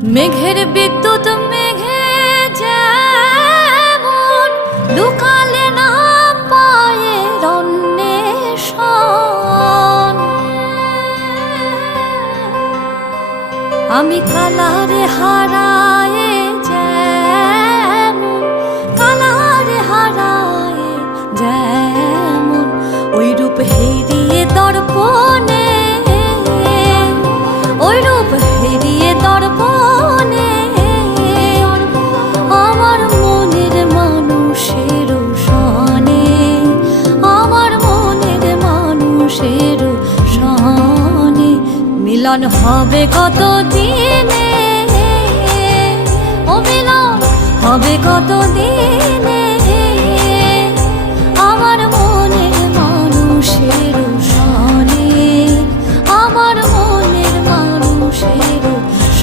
মেঘের বিদ্যুৎ মেঘে যেমন লুকালে না পায়ে অন্বেষণ, আমি কালারে হারায়ে যেমন, কালারে হারায়ে যেমন ওই রূপ হেরিয়ে দর্পণে, ওই রূপ হেরিয়ে দর্পণে আমার মনের মানুষের সনে, আমার মনের মানুষের সনে মিলন হবে কত দিনে, ও মিলন হবে কত দিনে।